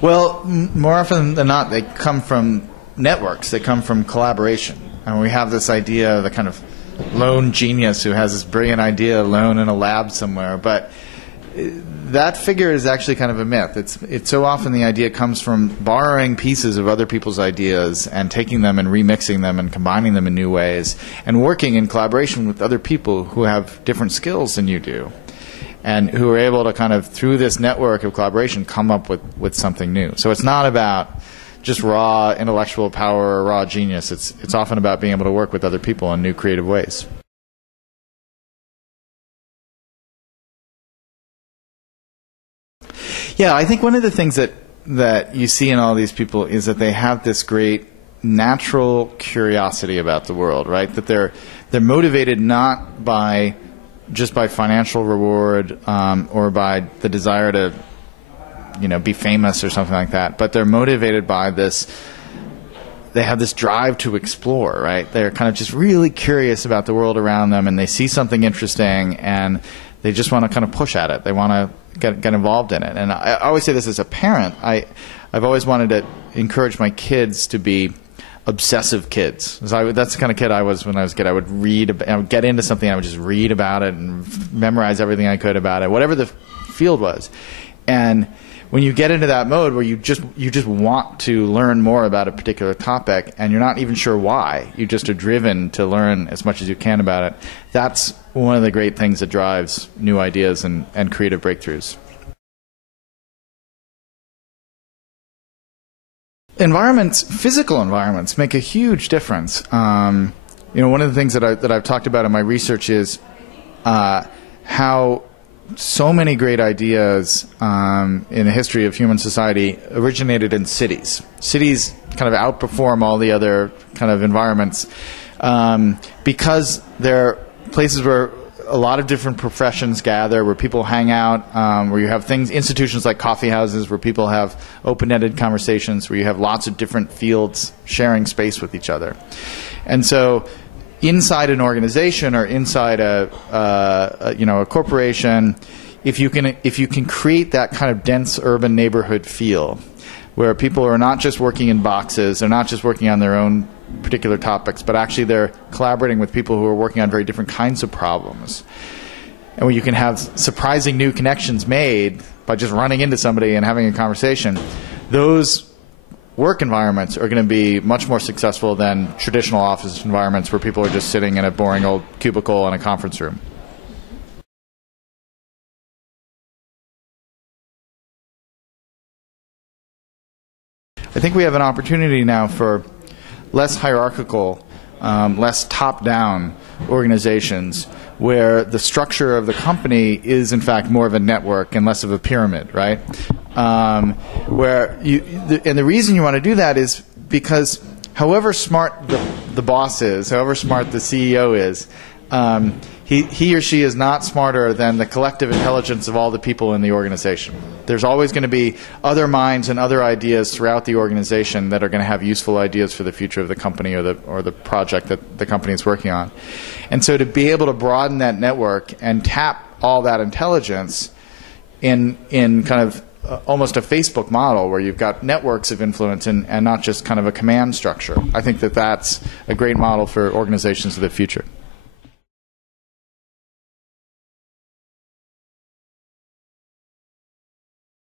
Well, more often than not, they come from networks. They come from collaboration. And we have this idea of the kind of lone genius who has this brilliant idea alone in a lab somewhere. But that figure is actually kind of a myth. It's so often the idea comes from borrowing pieces of other people's ideas and taking them and remixing them and combining them in new ways and working in collaboration with other people who have different skills than you do, and who are able to kind of, through this network of collaboration, come up with something new. So it's not about just raw intellectual power or raw genius. It's often about being able to work with other people in new creative ways. Yeah, I think one of the things that you see in all these people is that they have this great natural curiosity about the world, right? That they're motivated not by just by financial reward or by the desire to, be famous or something like that, but they're motivated by this. They have this drive to explore, right? They're kind of just really curious about the world around them, and they see something interesting, and they just want to kind of push at it. They want to get involved in it. And I always say this as a parent. I've always wanted to encourage my kids to be obsessive kids. That's the kind of kid I was when I was a kid. I would read, I would get into something, I would just read about it and memorize everything I could about it, whatever the field was. And when you get into that mode where you just want to learn more about a particular topic and you're not even sure why, you just are driven to learn as much as you can about it, that's one of the great things that drives new ideas and creative breakthroughs. Physical environments make a huge difference. One of the things that I've talked about in my research is how so many great ideas in the history of human society originated in cities. Cities kind of outperform all the other kind of environments because they're places where a lot of different professions gather, where people hang out, where you have institutions like coffee houses where people have open-ended conversations, where you have lots of different fields sharing space with each other. And so inside an organization or inside a corporation, if you can create that kind of dense urban neighborhood feel, where people are not just working in boxes, they're not just working on their own particular topics, but actually they're collaborating with people who are working on very different kinds of problems, and where you can have surprising new connections made by just running into somebody and having a conversation, those work environments are going to be much more successful than traditional office environments where people are just sitting in a boring old cubicle in a conference room. I think we have an opportunity now for less hierarchical, less top-down organizations where the structure of the company is, in fact, more of a network and less of a pyramid, right? And the reason you want to do that is because however smart the boss is, however smart the CEO is, he or she is not smarter than the collective intelligence of all the people in the organization. There's always going to be other minds and other ideas throughout the organization that are going to have useful ideas for the future of the company or the project that the company is working on. And so to be able to broaden that network and tap all that intelligence in kind of almost a Facebook model where you've got networks of influence and not just kind of a command structure, I think that that's a great model for organizations of the future.